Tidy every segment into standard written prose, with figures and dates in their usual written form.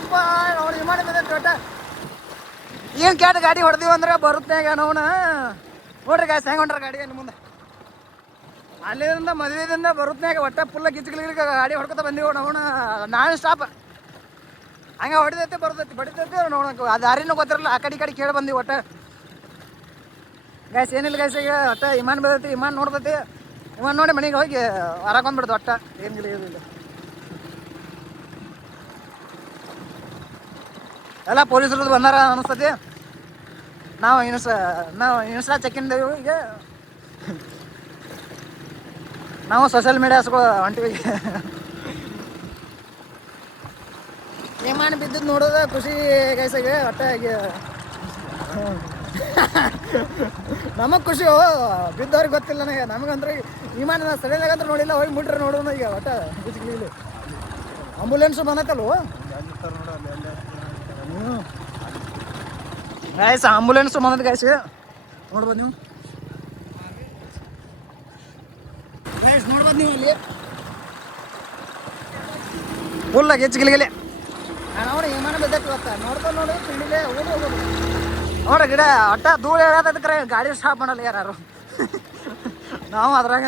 ಯಪ್ಪ ನೋಡಿ ವಿಮಾನ ಬಂದೈತಿ ಒಟ್ಟ ಏನು ಕ್ಯಾಟ್ ಗಾಡಿ ಹೊಡೆದಿವಿ ಅಂದ್ರೆ ಬರುತ್ತಾಗ ನೋಣ ನೋಡ್ರಿ ಗಾಯ್ಸ್ ಹೆಂಗೆ ಹೊಂಟ್ರ ಗಾಡಿ ನಿಮ್ಮ ಮುಂದೆ ಅಲ್ಲಿಂದ ಮದುವೆದಿಂದ ಬರುತ್ತಾಗ ಒಟ್ಟ ಫುಲ್ಲ ಗಿಚ್ಚಿಗೆ ಗಾಡಿ ಹೊಡ್ಕೊತ ಬಂದೀವಿ ನೋಣ ನಾನ್ ಸ್ಟಾಪ್ ಹಂಗೆ ಹೊಡಿದೈತೆ ಬರ್ತೈತಿ ಬಡಿದೈತಿ ನೋಡಕ್ಕೆ ಅದು ದಾರಿನೂ ಗೊತ್ತಿರಲ್ಲ ಆ ಕಡೆ ಕೇಳಿ ಬಂದೀವಿ ಒಟ್ಟ ಗಾಯ್ಸ್ ಏನಿಲ್ಲ ಗಾಯ್ಸ್ ಈಗ ಒಟ್ಟ ವಿಮಾನ ಬರ್ತೈತಿ ವಿಮಾನ ನೋಡ್ತೈತಿ ವಿಮಾನ ನೋಡಿ ಮನೆಗೆ ಹೋಗಿ ಹೊರಗೊಂಡ್ಬಿಡ್ದು ಒಟ್ಟ ಏನಿಲ್ಲ ಏನಿಲ್ಲ ಎಲ್ಲ ಪೊಲೀಸರದ್ದು ಬಂದಾರ ಅನಿಸ್ತತಿ ನಾವು ಇನ್ಸ್ಟಾ ಚೆಕ್ಕಿಂದೇವು ಈಗ ನಾವು ಸೋಷಿಯಲ್ ಮೀಡಿಯಾಸ್ಗಳು ಹೊಂಟಿವಿ ವಿಮಾನ ಬಿದ್ದದ್ದು ನೋಡೋದ ಖುಷಿ ಗೈಸಾಗೆ ಒಟ್ಟ ಈಗ ನಮಗೆ ಖುಷಿ ಬಿದ್ದವ್ರಿಗೆ ಗೊತ್ತಿಲ್ಲ ನನಗೆ ನಮಗಂದ್ರೆ ವಿಮಾನ ಸರಿಯಾಗಂದ್ರೆ ನೋಡಿಲ್ಲ ಹೋಗಿ ಮುಟ್ರೆ ನೋಡೋಣ ಈಗ ಒಟ್ಟ ಬಿಚ್ಚಿಲಿ ಆಂಬುಲೆನ್ಸು ಬಂದತ್ತಲ್ವ ಗಾಯ್ಸ್ ಆಂಬುಲೆನ್ಸ್ ಬಂದದ ಗಾಯ್ಸ್ ನೋಡ್ಬೋದು ನೀವು ಗಾಯ್ಸ್ ನೋಡ್ಬೋದು ನೀವು ಇಲ್ಲಿ ಫುಲ್ ಗಿಚ್ಚಿಗಿಲಿಗಿಲಿ ನೋಡಿ ವಿಮಾನ ಬಿದ್ದೈತಿ ಇವತ್ತ ನೋಡ್ಕೊಂಡು ನೋಡಿ ತಿಂಡಿಲೆ ಹೋಗೋದು ನೋಡ್ರಿ ಗಿಡ ಒಟ್ಟ ಧೂಳು ಹೇಳೋದಕ್ಕೆ ಗಾಡಿ ಸ್ಟಾಪ್ ಮಾಡಲ್ಲ ಯಾರು ನಾವು ಅದ್ರಾಗ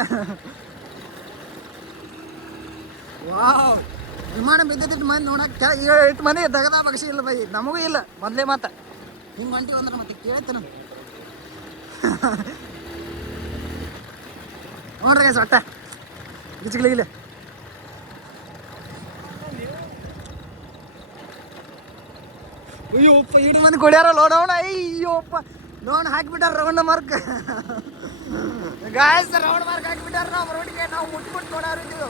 ವಾವ್ ವಿಮಾನ ಬಿದ್ದೈತಿ ಮಂದಿ ನೋಡಕ್ಕೆ 8 ಮಂದಿ ದಗದ ಬಗ್ಸಿ ಇಲ್ಲ ಬೈ ನಮಗೂ ಇಲ್ಲ ಮೊದಲೇ ಮಾತ ಹಿಂಗೆ ಹೊಂಟಿವಿ ಅಂದ್ರೆ ಮತ್ತೆ ಕೇಳ್ತೀನಿ ನೋಡ್ರಿ ಗೈಸ್ ಒಟ್ಟ ಗಿಚ್ಚಿಗಿಲಿಗಿಲಿ ಅಯ್ಯೋಪ್ಪ 8 ಮಂದಿ ಕೊಡ್ಯಾರ ಲೋಡೌನ್ ಅಯ್ಯೋಪ್ಪ ಲೋನ್ ಹಾಕಿಬಿಟ್ಟಾರ round mark guys round mark ಹಾಕಿಬಿಟ್ಟಾರ ನಾವು ರೋಡಿಗೆ ನಾವು ಮುಟ್ಬಿಟ್ಟು ನೋಡಾರಿದ್ದೀವಿ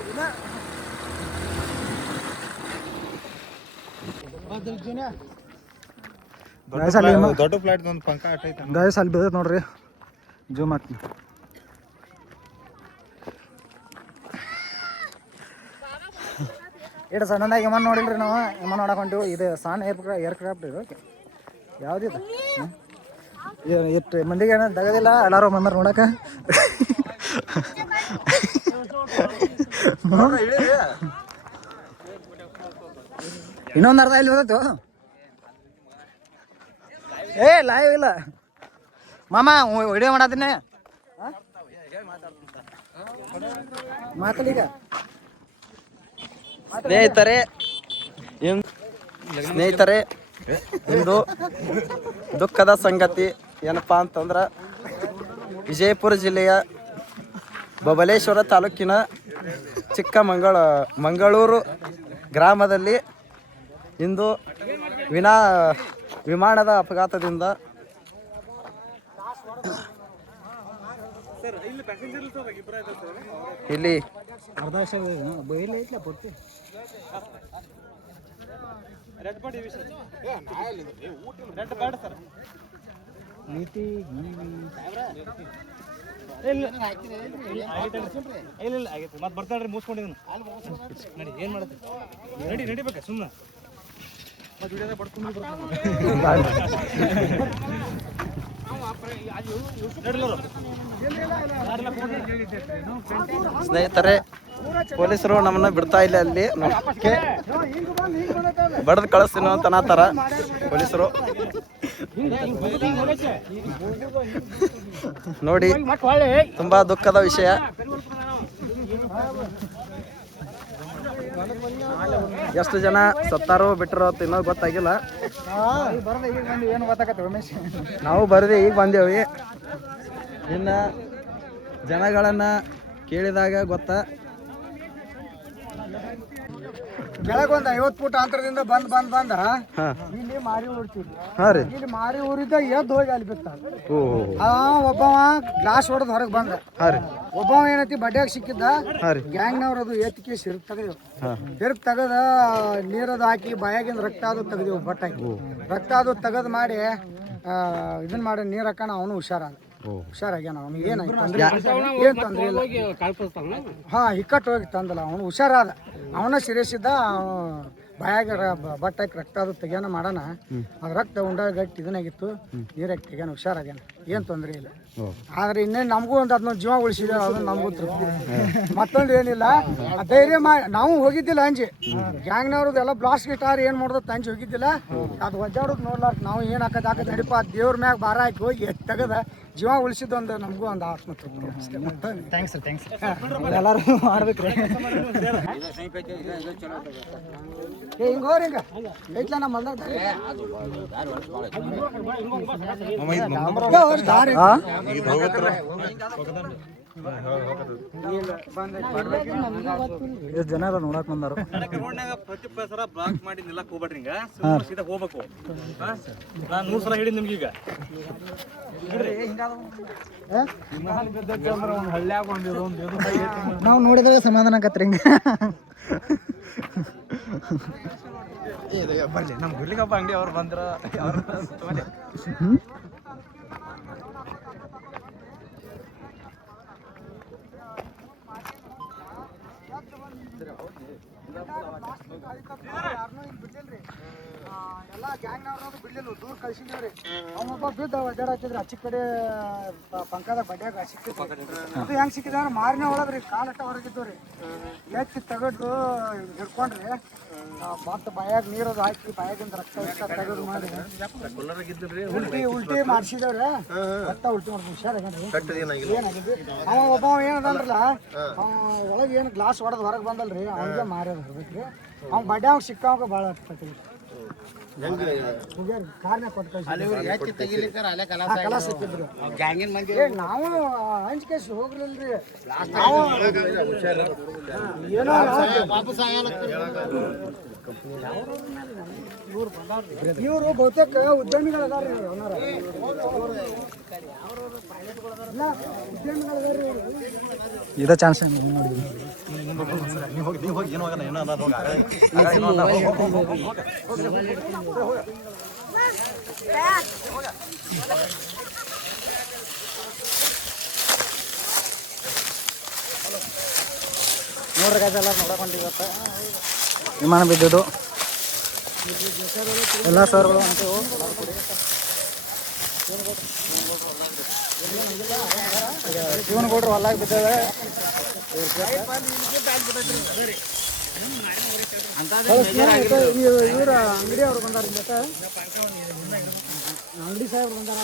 ದೊಡ್ಡ ಫ್ಲೈಟ್ ಒಂದು ಪಂಕ ಅಟ್ಟೈತೆ ಗಾಯ್ಸ್ ಅಲ್ಲಿ ಬಿದ್ದೈತೆ ನೋಡ್ರಿ ಜೂಮ್ ಮಾಡ್ತೀನಿ ಇಟ್ಟು ಸಣ್ಣದಾಗಿ ವಿಮಾನ ನೋಡಿಲ್ರಿ ನಾವು ವಿಮಾನ ನೋಡಕ್ಕೆ ಹೊಂಟಿವಿ ಇದು ಸಣ್ಣ ಏರ್ಕ್ರಾಫ್ಟ್ ಇದು ಯಾವುದಿದು ಇಟ್ಟು ಮಂದಿಗೆ ಏನೋ ತಗೋದಿಲ್ಲ ಎಲ್ಲರೂ ಬಂದಾರ ನೋಡಕ್ಕೆ ಇನ್ನೊಂದು ಅರ್ಧ ಇಲ್ಲಿ ಬರ್ತೈತು ಏ ಲೈವ್ ಇಲ್ಲ ಮಾಮ ವಿಡಿಯೋ ಮಾಡತ್ತೀನಿ ಮಾತಾಡೀಗ ಸ್ನೇಹಿತರೆ ಇಂದು ದುಃಖದ ಸಂಗತಿ ಏನಪ್ಪಾ ಅಂತಂದ್ರೆ ವಿಜಯಪುರ ಜಿಲ್ಲೆಯ ಬಬಲೇಶ್ವರ ತಾಲೂಕಿನ ಮಂಗಳೂರು ಗ್ರಾಮದಲ್ಲಿ ಇಂದು ವಿಮಾನದ ಅಪಘಾತದಿಂದ ಇಲ್ಲಿ ಮತ್ತೆ ಬರ್ತಾಳ್ರಿ ಮುಗಿಸ್ಕೊಂಡಿದ್ದೀನಿ ನಡಿ ಏನು ಮಾಡುತ್ತೆ ನಡಿಬೇಕ ಸುಮ್ಮನೆ ಸ್ನೇಹಿತರೆ ಪೊಲೀಸರು ನಮ್ಮನ್ನ ಬಿಡ್ತಾ ಇಲ್ಲ ಅಲ್ಲಿ ಬಡದ್ ಕಳಿಸ್ತೀನೋ ಅಂತ ಅನ್ನತಾರ ಪೊಲೀಸರು ನೋಡಿ ತುಂಬಾ ದುಃಖದ ವಿಷಯ ಎಷ್ಟು ಜನ ಸತ್ತಾರೋ ಬಿಟ್ಟರೋ ತಿನ್ನೋ ಗೊತ್ತಾಗಿಲ್ಲ ನಾವು ಬರದೆ ಈಗ ಬಂದೇವಿ ಇನ್ನ ಜನಗಳನ್ನ ಕೇಳಿದಾಗ ಗೊತ್ತಾ ಕೆಳಗೊಂದು 50 ಫೂಟ್ ಅಂತರದಿಂದ ಬಂದ ಇಲ್ಲಿ ಮಾರಿ ಊರ್ತಿದ್ವಿ ಇಲ್ಲಿ ಮಾರಿ ಊರಿದ್ದ ಎದ್ದು ಹೋಗಿ ಅಲ್ಲಿ ಬಿತ್ತ ಒಬ್ಬವ ಗ್ಲಾಸ್ ಹೊಡೆದ್ ಹೊರಗೆ ಬಂದ ಒಬ್ಬವ ಏನೈತಿ ಬಡ್ಯಾಗ ಸಿಕ್ಕಿದ್ದ ಗ್ಯಾಂಗ್ನವ್ರು ಅದು ಎತ್ತಿಗೆ ಸಿರುಪ್ ತೆಗದ ನೀರದು ಹಾಕಿ ಬಾಯಾಗಿಂದ ರಕ್ತ ಅದು ತೆಗ್ದೇವು ಬಟ್ಟಾಗಿ ರಕ್ತ ಅದು ತೆಗದ್ ಮಾಡಿ ಇದನ್ನ ಮಾಡಿ ನೀರ್ ಹಾಕೋಣ ಅವನು ಹುಷಾರಾಗ್ಯಾನ ಅವನಿಗೆ ಏನ್ ತೊಂದ್ರೆ ಇಲ್ಲ ಹಿಕ್ಕಟ್ಟು ಹೋಗಿ ತಂದಲ್ಲ ಅವನು ಹುಷಾರಾದ ಅವನ ಸೀರಿಯಸ್ ಇದ್ದ ಬಾಯಾಗ ಬಟ್ಟಾಕಿ ರಕ್ತ ಅದು ತೆಗ್ಯಾನ ಮಾಡೋಣ ಅದು ರಕ್ತ ಉಂಡ ಗಟ್ಟಿ ಇದನ್ನಾಗಿತ್ತು ನೀರಾಗಿ ತೆಗ್ಯಾನ ಹುಷಾರಾಗ್ಯಾನ ಏನು ತೊಂದರೆ ಇಲ್ಲ. ಆದ್ರೆ ಇನ್ನೇನು ನಮಗೂ ಒಂದು ಅದನ್ನ ಜೀವ ಉಳಿಸಿದೆ, ಅದನ್ನ ನಮಗೂ ತೃಪ್ತಿ. ಮತ್ತೊಂದು ಏನಿಲ್ಲ, ಧೈರ್ಯ ನಾವು ಹೋಗಿದ್ದಿಲ್ಲ ಅಂಜಿ ಗ್ಯಾಂಗ್ನವ್ರದ್ದು ಎಲ್ಲ ಬ್ಲಾಸ್ಟ್ ಗಿಟಾರ್ ಏನು ಮಾಡೋದು ಅಂಜಿ ಹೋಗಿದ್ದಿಲ್ಲ. ಅದು ಒದ್ದಾಡೋದು ನೋಡ್ಲಾರ ನಾವು ಏನು ಹಾಕದ್ ನಡಿಪ ದೇವ್ರ ಮ್ಯಾಗ ಭಾರ ಹಾಕಿ ಹೋಗಿ ತೆಗೆದ ಜೀವ ಉಳಿಸಿದ್ದೊಂದು ನಮಗೂ ಒಂದು ಆತ್ಮತೃಪ್ತಿ ಅಷ್ಟೇ. ಥ್ಯಾಂಕ್ಸ್ ಥ್ಯಾಂಕ್ಸ್ ಎಲ್ಲರೂ ಮಾಡ್ಬೇಕ್ರಿ. ಹಿಂಗೆ ಹೋರಿ ಹಿಂಗೆ ಐತ್ಲ ನಮ್ಮ ಎಷ್ಟು ಜನ ನೋಡಕ್ ಬಂದಾರ. ಪ್ರತಿ ಸಲ ಬ್ಲಾಕ್ ಮಾಡಿ ನಿಲ್ಲಕ್ ಹೋಗ್ಬೇಡ್ರಿ, ಹಿಂಗ ಸೀದಾ ಹೋಗ್ಬೇಕು. ನಾನು 100 ಸಲ ಹೇಳಿದ್ ನಿಮ್ಗೆ. ಈಗ ನಾವು ನೋಡಿದ್ರೆ ಸಮಾಧಾನ ಆಕತ್ರಿ ಹಿಂಗ. ಬರ್ಲಿ ನಮ್ಮ ಗುರ್ಲಿಗಪ್ಪ ಅಂಗಡಿ ಅವ್ರು ಬಂದ್ರ ಎಲ್ಲ ಗ್ಯಾಂಗ್ನವ್ರನ್ನೋದು ಬಿಡ್ಲಿಲ್ಲ, ದೂರ ಕಳ್ಸಿದ್ದೀವ್ರಿ. ಅವನೊಬ್ಬ ಬಿದ್ದ ಒಡ್ಡಾಡತ್ತಿದ್ರಿ ಆಚೆ ಕಡೆ ಪಂಕದ ಬಡ್ಯಾಗ ಸಿಕ್ಕಿತ್ತು. ಅದು ಹೆಂಗೆ ಸಿಕ್ಕಿದ ಅಂದ್ರೆ ಮಾರಿನ ಒಳಗ್ರಿ ಕಾಲಟ್ಟ ಹೊರಗಿದ್ದು ಎತ್ತಿ ತೆಗೆದು ಹಿಡ್ಕೊಂಡ್ರಿ. ಮತ್ತೆ ಬಾಯಾಗ ನೀರದು ಹಾಕಿ ಬಾಯಾಗಿಂದ ರಕ್ತ ತೆಗೆದು ಮಾಡಿ ಉಲ್ಟಿ ಮಾಡಿಸಿದವ್ರಿ. ರಕ್ತ ಉಲ್ಟಿ ಮಾಡಿ ಏನಾಗಿದೆ. ಅವ ಒಬ್ಬ ಏನದಲ್ರಲ್ಲ, ಒಳಗೆ ಏನು ಗ್ಲಾಸ್ ಹೊಡೆದು ಹೊರಗೆ ಬಂದಲ್ರಿ, ಅವನಿಗೆ ಮಾರ್ಯಾದ ಹೊರಬೇಕ್ರಿ. ಅವ್ನು ಬಡ್ಯಾಗ ಸಿಕ್ಕವಾಗ ಭಾಳ ಆಗ್ತೈತಿ. ನಾವು ಅಂಜಿಕೆ ಹೋಗ್ರಲ್ರಿ, ಇವರು ಬಹುತೇಕ ಉದ್ಯಮಿಗಳು ಅದಾರ್ರಿ. ಉದ್ಯಮಿಗಳು ಇದ ಚಾನ್ಸ್ ನೋಡ್ರಿ ಗಾಯ್ಸ್, ಎಲ್ಲ ನೋಡಕೊಂಡು ಇವತ್ತು ವಿಮಾನ ಬಿದ್ದಿದ್ದು ಎಲ್ಲ ಸರ್ ಶಿವನಗೌಡ್ರು ಹೊಲ್ಲಾಗ ಬಿದ್ದೇವೆ. ಇವ್ರ ಅಂಗಡಿ ಅವ್ರು ಬಂದಾರ, ಅಂಗಡಿ ಸಾಹೇಬ್ರು ಬಂದಾರ.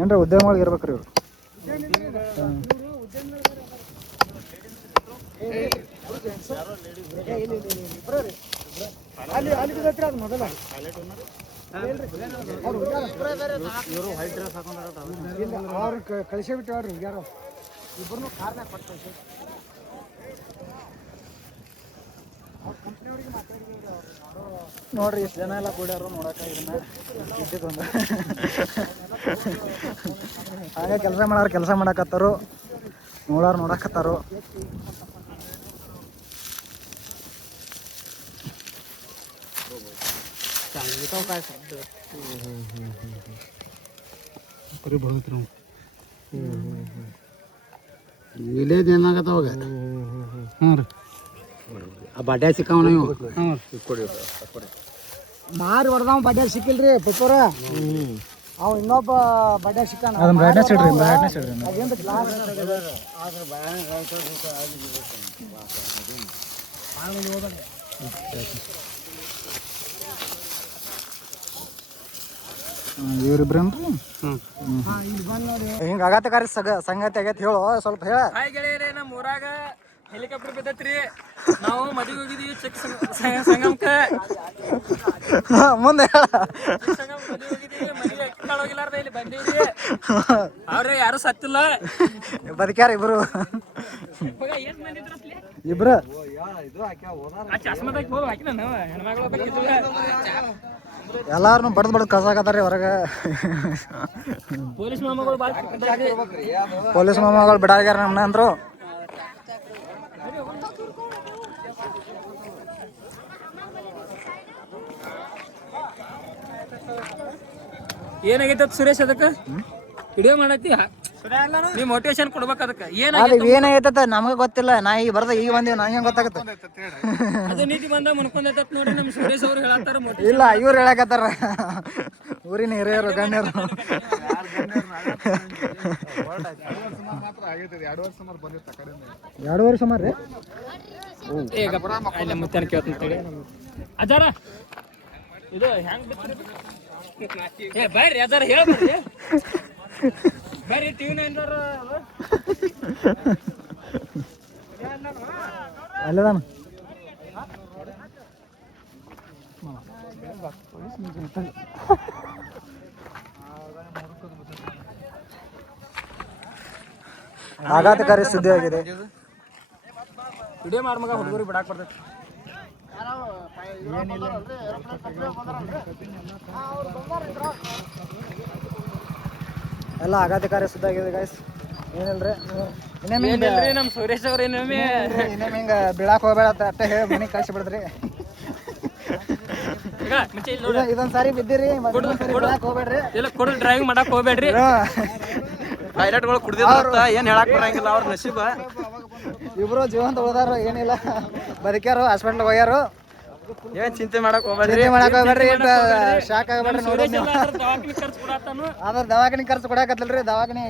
ಏನ್ರ ಉದ್ಯಮಗಳಿಗೆ ಇರ್ಬೇಕ್ರಿ ಇವ್ರು. ಅಲ್ಲಿ ಬಿದ್ದೈತ್ರಿ ಅದು ಮೊದಲ. ಅವ್ರು ಕಳಿಸೇ ಬಿಟ್ಟವ್ರಿ ಯಾರು ಇಬ್ಬರನ್ನು ಕಾರ್ನಾಗ ಕೊಟ್ಟು ಕಳಿಸಿ. ನೋಡ್ರಿ ಎಷ್ಟು ಜನ ಎಲ್ಲ ಕೂಡ್ಯಾರು ನೋಡಕ್ಕೆ. ಇದನ್ನ ಇದ್ದಿದ್ದೊಂದು ಹಾಗೆ ಕೆಲಸ ಮಾಡೋರು ಕೆಲಸ ಮಾಡಕತ್ತಾರು, ನೋಡೋರು ನೋಡಕತ್ತಾರು. ವಿಲೇಜ್ ಏನಾಗತ್ತವಾಗ ಬಡ್ಡೆ ಸಿಕ್ಕವನ ಇವು ಮಾರಿ ಹೊಡೆದವ. ಬಡ್ಡೆ ಸಿಕ್ಕಿಲ್ರಿ ಪುಪ್ಪರ, ಅವ ಇನ್ನೊಬ್ಬ ಬಡ್ಡೆ ಸಿಕ್ಕಾನ. ಅದೇನು ಗ್ಲಾಸ್ ಇವ್ರಿಬ್ರೇನ್ರಿ ಹಿಂಗ ಆಗತ್ತಕಾರಿ ಸಂಗತಿ ಆಗೈತಿ. ಹೇಳು ಸ್ವಲ್ಪ ಹೇಳ. ಹಾಯ್ ಗೆಳೆಯರೇ, ನಮ್ಮ ಊರಾಗ ಹೆಲಿಕಾಪ್ಟರ್ ಬಿದ್ದೈತ್ರಿ. ನಾವು ಮದುವೆ ಹೋಗಿದೀವಿ ಚೆಕ್ ಸಂಗಮಕ್ಕ. ಮುಂದೆ ಹೇಳ. ಮದುವೆ ಹೋಗಿದೀವಿ, ಮದುವೆ ಅಕ್ಕಿ ಕಾಳು ಹೋಗಿಲಾರ್ದ ಇಲ್ಲಿ ಬಂದೀವಿ. ಅವ್ರೆ ಯಾರು ಸತ್ತಿಲ್ಲ, ಬದುಕ್ಯಾರ ಇಬ್ರು. ಏನ್ ಬಂದಿದ್ರಸ್ಲಿ ಇಬ್ರು ಚಸ್ಮದಾಗ ಹೋಗಿ ಹಾಕಿ ನಾನು ಹೆಣ್ಮಗಳು ಎಲ್ಲಾರು ಬಡ್ದು ಕಸಾಕತ್ತಾರ ಹೊರಗೆ. ಪೊಲೀಸ್ ಮಾಮಗಳು ಪೊಲೀಸ್ ಮಾಮಗಳು ಬಿಡಾಗ್ಯಾರ ನಮ್ಮನ್ನ ಅಂದ್ರು. ಏನಾಗೈತೆ ಸುರೇಶ್ ಅದಕ್ಕೆ ವಿಡಿಯೋ ಮಾಡತ್ತಿ ನೀ ಮೋಟಿವೇಶನ್ ಕೊಡ್ಬೇಕು ಅದಕ್ಕೆ ಅದು ಏನಾಗೈತೆ ಏನಾಗೈತ ನಮಗೆ ಗೊತ್ತಿಲ್ಲ ನಾ ಈಗ ಬರ್ದ ಈಗ ಬಂದೀವಿ ನಂಗೆ ಹೆಂಗ್ ಗೊತ್ತಾಗತ್ತೆ ಅದು ನೀತಿ ಬಂದ ಮುನ್ಕೊಂಡೈತತ್ ನೋಡಿ ನಮ್ಮ ಸುರೇಶ್ ಅವ್ರು ಹೇಳತ್ತಾರ ಮೋಟಿವೇಶನ್ ಇಲ್ಲ ಇವ್ರು ಹೇಳಕತ್ತಾರ ಊರಿನ ಹಿರಿಯರು ಗಣ್ಯರು 2 ವರ್ಷ ಮಾರ್ರಿ ಈಗ ಮುತ್ತನ ಕೇಳ್ತೀನಿ ಅಜಾರ ಇದು ಹೆಂಗ್ ಬಿತ್ರಿ ಏ ಬರ್ರಿ ಅಜಾರ ಹೇಳ್ಬರ್ರಿ ಬರ್ರಿ ಟಿವಿ ನೈನ್ದವ್ರು ಅಲ್ಲದಾನ ಆಘಾತಕಾರಿ ಸುದ್ದಿ ಆಗಿದೆ ವಿಡಿಯೋ ಮಾಡ್ಮಗ ಹುಡುಗರಿಗೆ ಬಿಡಾಕ್ ಬರ್ತೈತಿ ಎಲ್ಲ ಆಘಾತಕಾರಿ ಸುದ್ದಿ ಆಗಿದೆ ಗೈಸ್ ಏನಿಲ್ರಿ ಏನಿಲ್ರಿ ನಮ್ಮ ಸುರೇಶ್ ಅವ್ರ ಇನ್ನೊಮ್ಮೆ ಹಿಂಗ ಬೀಳಾಕ್ ಹೋಗ್ಬೇಡ ಅಟ್ಟೆ ಹೇಳಿ ಮನೆಗೆ ಕಳ್ಸಿ ಬಿಡ್ದ್ರಿ ಈಗ ಮುಂಚೆ ಇಲ್ಲಿ ನೋಡ್ರಿ ಇದೊಂದ್ ಸಾರಿ ಬಿದ್ದಿರಿ ಬೀಳಾಕ್ ಹೋಗ್ಬೇಡ್ರಿ ಇಲ್ಲ ಕೊಡು ಡ್ರೈವಿಂಗ್ ಮಾಡಕ್ ಹೋಗ್ಬೇಡ್ರಿ ಪೈಲಟ್ಗಳು ಕುಡ್ದಿದ್ರಂತ ಏನ್ ಹೇಳಕ್ ಬರಂಗಿಲ್ಲ ಅವ್ರ ನಸೀಬ ಇಬ್ರು ಜೀವಂತ ಉಳ್ದಾರ ಏನಿಲ್ಲ ಬದುಕ್ಯಾರು ಹಾಸ್ಪಿಟ್ಲ್ ಹೋಗ್ಯಾರು ಏನ್ ಚಿಂತೆ ಮಾಡಕ್ ಹೋಗ್ಬೇಡ್ರಿ ಚಿಂತೆ ಮಾಡಕ್ ಹೋಗ್ಬೇಡ್ರಿ ಶಾಕ್ ಆಗ್ಬೇಡ್ರಿ ನೋಡಿ ಸುರೇಶ್ ಎಲ್ಲ ದವಾಖಾನೆ ಖರ್ಚು ಕೊಡತ್ತಾನು ಅದ್ರ ದವಾಖಾನೆ ಖರ್ಚು ಕೊಡಕತ್ತಲ್ರಿ ದವಾಖಾನೆ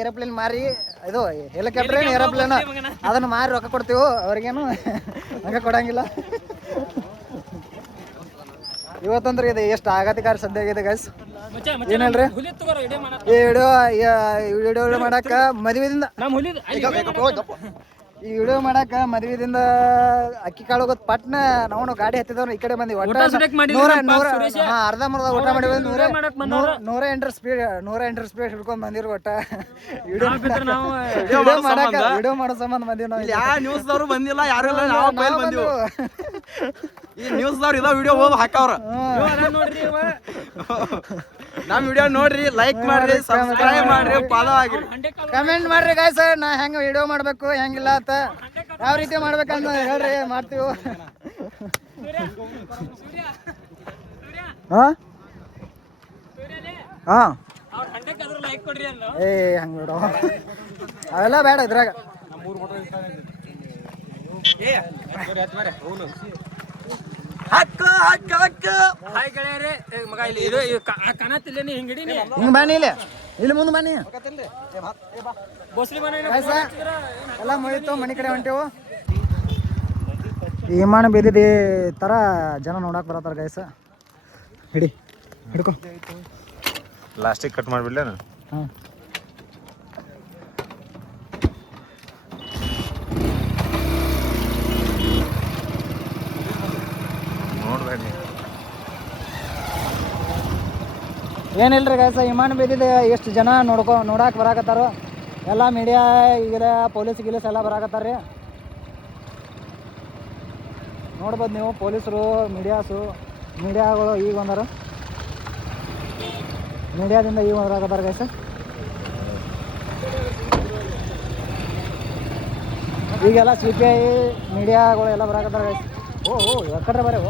ಏರೋಪ್ಲೇನ್ ಮಾರಿ ಇದು ಹೆಲಿಕಾಪ್ಟರ್ ಏರೋಪ್ಲೇನ್ ಅದನ್ನ ಮಾರಿ ರೊಕ್ಕ ಕೊಡ್ತೀವಿ ಅವ್ರಿಗೇನು ಹಂಗ ಕೊಡಂಗಿಲ್ಲ ಇವತ್ತಂದ್ರೆ ಇದು ಎಷ್ಟು ಆಘಾತಕಾರಿ ಸದ್ಯ ಆಗಿದೆ ಗೈಸ್ ಏನಲ್ರಿ ಹುಲಿ ತಗೋರ ವಿಡಿಯೋ ಮಾಡಕ್ ಈ ವಿಡಿಯೋ ಮಾಡಾಕ ಮದುವೆದಿಂದ ನಮ್ಮ ಹುಲಿದ ಈ ವಿಡಿಯೋ ಮಾಡಾಕ ಮದುವೆದಿಂದ ಅಕ್ಕಿ ಕಾಳು ಗೊತ್ತು ಪಟ್ನ ನಾವು ಗಾಡಿ ಹತ್ತಿದವ್ರು ಈ ಕಡೆ ಬಂದಿವಿ ಊಟ ಸುಡಕ್ ಮಾಡಿದ್ವಿ ಅರ್ಧ ಮರ್ಧ ಊಟ ಮಾಡಿ 108 ಸ್ಪೀಡ್ ಹಿಡ್ಕೊಂಡ್ ಬಂದಿರು ಒಟ್ಟ ವಿಡಿಯೋ ಮಾಡಾಕ ವಿಡಿಯೋ ಮಾಡೋ ಸಂಬಂಧ ಬಂದಿವಿ ನಾವು ಯಾವ ನ್ಯೂಸ್ ದವ್ರು ಬಂದಿಲ್ಲ ಯಾರು ಇಲ್ಲ ನಾವು ಬೈಲ್ ಬಂದಿವು ಈ ನ್ಯೂಸ್ ದವ್ರು ಇದ ವಿಡಿಯೋ ಹೋಗಿ ಹಾಕವ್ರ ನೋಡ್ರಿ ನಮ್ ವಿಡಿಯೋ ನೋಡ್ರಿ ಲೈಕ್ ಮಾಡ್ರಿ ಸಬ್ಸ್ಕ್ರೈಬ್ ಮಾಡ್ರಿ ಫಾಲೋ ಆಗಿರಿ ಕಮೆಂಟ್ ಮಾಡ್ರಿ ಗಾಯ್ಸ್ ನಾ ಹೆಂಗ ವಿಡಿಯೋ ಮಾಡ್ಬೇಕು ಹೆಂಗಿಲ್ಲ ಅಂತ ಯಾವ ರೀತಿ ಮಾಡ್ಬೇಕಂತ ಹೇಳ್ರಿ ಮಾಡ್ತೀವಿ ಏ ಹಂಗ ಬಿಡು ಅವೆಲ್ಲ ಬೇಡ ಇದ್ರಾಗ ಹಾಯ್ ಗೆಳೆಯರೇ ಮಗ ಇಲ್ಲಿ ಇದು ಕನತಿಲ್ಲೇನಿ ಹಿಂಗಡಿನಿ ಹಿಂಗ ಬನ್ನಿ ಇಲ್ಲಿ ಮುಂದೆ ಬನ್ನಿ ಬೋಸ್ಲಿ ಮನೆ ಎಲ್ಲ ಮುಗಿತು ಮನೆ ಕಡೆ ಹೊಂಟೇವು ವಿಮಾನ ಬೇದಿದೆ ತರ ಜನ ನೋಡಕ್ ಬರತ್ತಾರ ಗೈಸ ಹಿಡ್ಕೊ ಲಾಸ್ಟಿಗೆ ಕಟ್ ಮಾಡ್ಬಿಡ್ಲೇನು ಹಾಂ ನೋಡ್ಬೇಡಿ ಏನಿಲ್ರಿ ಗೈಸ ವಿಮಾನ ಬೇದಿದೆ ಎಷ್ಟು ಜನ ನೋಡಕ್ಕೆ ಬರಾಕತ್ತಾರೋ ಎಲ್ಲ ಮೀಡಿಯಾ ಈಗ ಪೊಲೀಸ್ ಗಿಲೀಸ್ ಎಲ್ಲ ಬರಾಕತ್ತಾರ ರೀ ನೋಡ್ಬೋದು ನೀವು ಪೊಲೀಸರು ಮೀಡಿಯಾಗಳು ಈಗ ಬಂದಾರ ಮೀಡಿಯಾದಿಂದ ಈಗ ಬರಾಕತ್ತಾರ ಗೈಸ ಈಗೆಲ್ಲ CPI ಮೀಡಿಯಾಗಳು ಎಲ್ಲ ಬರಾಕತ್ತಾರ ಗೈಸ ಓ ಯಾಕಡ್ರೆ ಬರೀ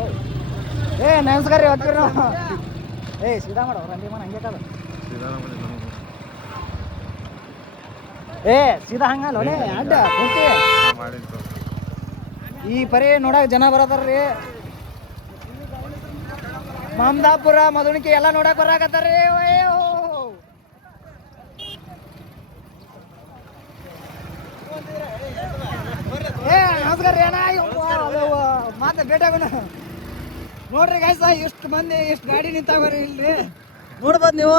ಏ ನಮಸ್ಕಾರ ರೀ ಹೋಗ್ತೀವಿ ನಾವು ಏ ಸೀದಾ ಮಾಡೋ ರಂಡಿ ಮನ ಹಂಗೆ ಕಾದ ಏ ಸೀದಾ ಹಂಗಲ್ಲ ಒಲೆ ಅಡ್ಡ ಪೂರ್ತಿ ಈ ಪರಿ ನೋಡಕ್ ಜನ ಬರತಾರ್ರಿ ಮಮದಾಪುರ ಮಧುಣಿಕೆ ಎಲ್ಲ ನೋಡಕ್ ಬರಾಕತ್ತಾರ್ರಿ ಏ ನಮಸ್ಕಾರ ರೀ ಅಣ್ಣ ಮಾತ ಭೇಟಿಯಾಗೋಣ ನೋಡ್ರಿ ಗಾಯ್ಸ ಎಷ್ಟು ಮಂದಿ ಎಷ್ಟು ಗಾಡಿ ನಿಂತಾವ್ರಿ ಇಲ್ರಿ ನೋಡ್ಬೋದು ನೀವು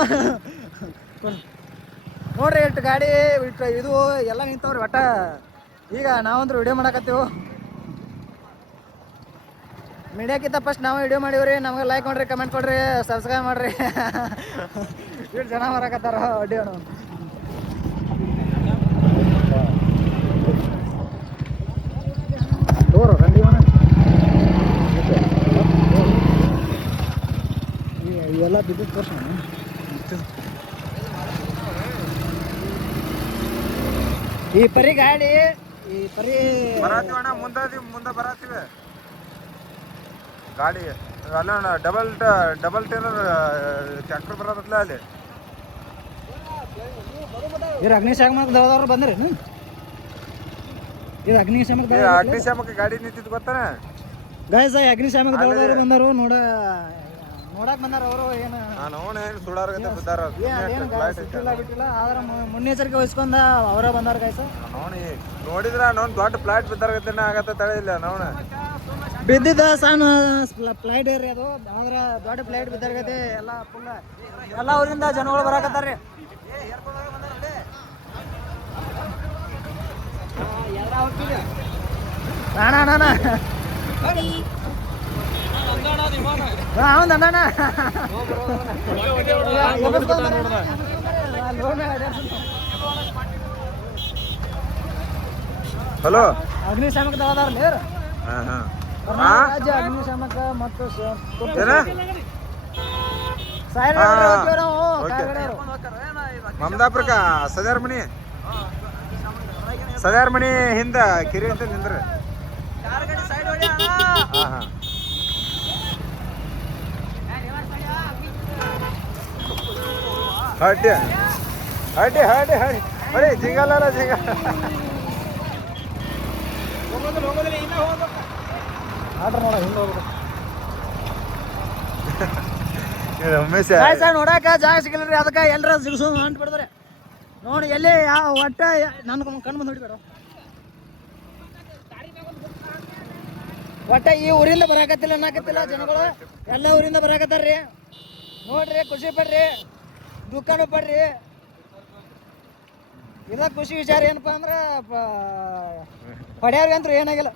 ನೋಡ್ರಿ ಎಷ್ಟು ಗಾಡಿ ಇದು ಎಲ್ಲ ನಿಂತವ್ರಿ ಒಟ್ಟ ಈಗ ನಾವಂದ್ರೂ ವಿಡಿಯೋ ಮಾಡಕತ್ತೀವಿ ಮೀಡಿಯಾಕ್ಕಿಂತ ಫಸ್ಟ್ ನಾವು ವಿಡಿಯೋ ಮಾಡೀವ್ರಿ ನಮ್ಗೆ ಲೈಕ್ ಮಾಡ್ರಿ ಕಮೆಂಟ್ ಕೊಡ್ರಿ ಸಬ್ಸ್ಕ್ರೈಬ್ ಮಾಡ್ರಿ ಇಷ್ಟು ಜನ ಬರಕತ್ತಾರ ವಿಡಿಯೋ ತೋರು ರಂಡಿ ಮನ ಇವೆಲ್ಲ ಬಿದ್ದಿದ್ದು ತೋರ್ಸ ಈ ಪರಿ ಗಾಡಿ ಈ ಪರಿ ಬರಾತೀವಣ್ಣ ಮುಂದೆ ಬರಾತೀವಿ ಗಾಡಿ ಅಲ್ಲ ಡಬಲ್ ಟೇಲರ್ ಟ್ರ್ಯಾಕ್ಟರ್ ಬರೋದಲ್ಲ ಅಲ್ಲಿ ಇವ್ರು ಅಗ್ನಿಶಾಮಕ ದಳದವ್ರು ಬಂದ್ರಿ ಇದು ಅಗ್ನಿಶಾಮಕ ದಳ ಅಗ್ನಿಶಾಮಕ ಗಾಡಿ ನಿಂತಿದ್ದು ಗೊತ್ತಾನ ಗಾಯ್ಸ್ ಅಗ್ನಿಶಾಮಕ ದಳದವ್ರು ಬಂದರು ನೋಡಕ್ ಬಂದಾರ ಅವರು ಏನು ಸುಡಾರ್ಗತ್ತೆ ಬಿದ್ದಾರ ಬಿಟ್ಟಿಲ್ಲ ಆದ್ರೆ ಮುನ್ನೆಚ್ಚರಿಕೆ ವಹಿಸ್ಕೊಂಡ ಅವರ ಬಂದಾರ ಗಾಯ್ಸ್ ನೋಡಿದ್ರ ದೊಡ್ಡ ಫ್ಲಾಟ್ ಬಿದ್ದಾರಗತ್ತೆ ಆಗತ್ತ ತಳಿ ಇಲ್ಲ ಬಿದ್ದಿದ್ದ ಸಣ್ಣ ಫ್ಲೈಟ್ ಏರಿ ಅದು ಆದ್ರೆ ದೊಡ್ಡ ಫ್ಲೈಟ್ ಬಿದ್ದಾರಗತ್ತೆ ಎಲ್ಲ ಫುಲ್ ಎಲ್ಲ ಊರಿಂದ ಜನಗಳು ಬರಾಕತ್ತಾರ್ರಿ ಹಲೋ ಅಗ್ನಿಶಾಮಕ ದಳದವ್ರಲ್ಲ ರಾಜ್ಯ ಅಗ್ನಿಶಾಮಕ ಮತ್ತು ಮಮದಾಪುರಕ್ಕ ಸದಾರ್ ಮನಿ ಹಿಂದ ಕಿರಿ ಅಂತ ನಿಂದ್ರ ಹಡ್ಡಿ ಹಡ್ಡಿ ಹಡ್ಡಿ ಹಡ್ಡಿ ಹೊಡಿ ಜಿಂಗಲ್ಲ ಜಿಂಗ ನೋಡಾಕ ಜಾಗ ಸಿಗಲ್ರಿ ಅದಕ್ಕೆ ಎಲ್ಲರ ಸಿಗಿಸೋ ಅಂಟ್ ಬಿಡ್ತಾರೆ ನೋಡಿ ಎಲ್ಲಿ ಯಾವ ಒಟ್ಟ ನನ್ನ ಕಣ್ಣು ಮುಂದೆ ಹೊಡಿಬೇಡ ಒಟ್ಟ ಈ ಊರಿಂದ ಬರಾಕತ್ತಿಲ್ಲ ಅನ್ನಕತ್ತಿಲ್ಲ ಜನಗಳು ಎಲ್ಲ ಊರಿಂದ ಬರಾಕತ್ತಾರ್ರಿ ನೋಡ್ರಿ ಖುಷಿ ಪಡ್ರಿ ದುಃಖನೂ ಪಡ್ರಿ ಇದ ಖುಷಿ ವಿಚಾರ ಏನಪ್ಪ ಅಂದ್ರೆ ಪಡ್ಯಾರ್ರಿ ಅಂತೂ ಏನಾಗಿಲ್ಲ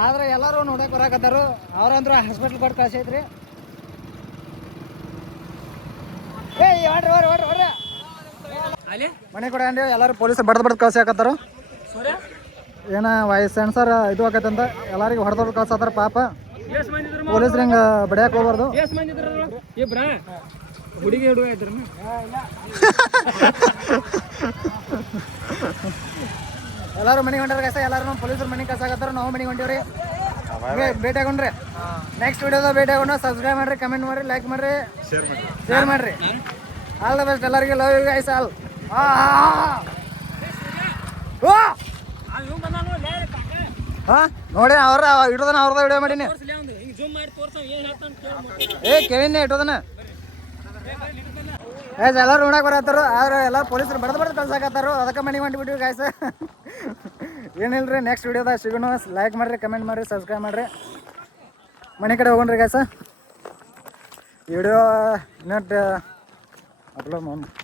ಆದ್ರೆ ಎಲ್ಲರೂ ನೋಡಕ್ ಬರಾಕತ್ತಾರು ಅವ್ರಂದ್ರು ಹಾಸ್ಪಿಟ್ಲ್ ಕೊಟ್ಟು ಕಳ್ಸೈತ್ರಿ ಮನೆ ಕೂಡ ಅಂಡಿ ಎಲ್ಲರೂ ಪೊಲೀಸ್ ಬಡ್ದು ಕಳ್ಸಾಕತ್ತಾರು ಏನ ವಾಯ್ಸ್ ಸೆನ್ಸರ್ ಇದು ಆಕತ್ತಂತ ಎಲ್ಲರಿಗೂ ಹೊಡೆದವ್ರು ಕಳ್ಸತ್ತಾರ ಪಾಪ ಪೊಲೀಸ್ರು ಹಿಂಗೆ ಬಡಿಯಾಕ ಹೋಗ್ಬಾರ್ದು ಹುಡುಗಿ ಹುಡುಗ ಇದ್ರು ಎಲ್ಲರೂ ಮನೆಗೆ ಹೊಂಟಾರ ಕಸ ಎಲ್ಲರೂ ಪೊಲೀಸರು ಮನೆಗೆ ಕಳ್ಸಾಕತ್ತಾರ ನಾವು ಮನೆಗೆ ಹೊಂಟೀವ್ರಿ ಭೇಟಿ ಆಗೊಂಡ್ರಿ ನೆಕ್ಸ್ಟ್ ವಿಡಿಯೋದಾಗ ಭೇಟಿ ಆಗೋಣ ಸಬ್ಸ್ಕ್ರೈಬ್ ಮಾಡ್ರಿ ಕಮೆಂಟ್ ಮಾಡ್ರಿ ಲೈಕ್ ಮಾಡ್ರಿ ಶೇರ್ ಮಾಡ್ರಿ ಆಲ್ ದ ಬೆಸ್ಟ್ ಎಲ್ಲರಿಗೆ ಲವ್ ಯು ಗೈಸ್ ಆಲ್ ನೋಡಿ ಅವ್ರ ಇಡೋದನ ಅವ್ರದ ವಿಡಿಯೋ ಮಾಡೀನಿ ಕೇಳಿನಿ ಇಟ್ಟೋದನ ಗಾಯ್ಸ್ ಎಲ್ಲರೂ ನೋಡಕ್ ಬರತ್ತಾರ ಆದ್ರೆ ಎಲ್ಲ ಪೊಲೀಸರು ಬಡ್ದು ಕಳ್ಸಾಕತ್ತಾರು ಅದಕ್ಕೆ ಮನೆಗೆ ಹೊಂಟ್ಬಿಟ್ಟಿವಿ ಗಾಯ್ಸ್ ಏನಿಲ್ರಿ ನೆಕ್ಸ್ಟ್ ವಿಡಿಯೋದಾಗ ಸಿಗೋಣ ಲೈಕ್ ಮಾಡ್ರಿ ಕಮೆಂಟ್ ಮಾಡ್ರಿ ಸಬ್ಸ್ಕ್ರೈಬ್ ಮಾಡ್ರಿ ಮನೆ ಕಡೆ ಹೋಗೋಣ್ರಿ ಗಾಯ್ಸ್ ವಿಡಿಯೋ ನೆಟ್ ಅಪ್ಲೋಡ್ ಮಾಡಿ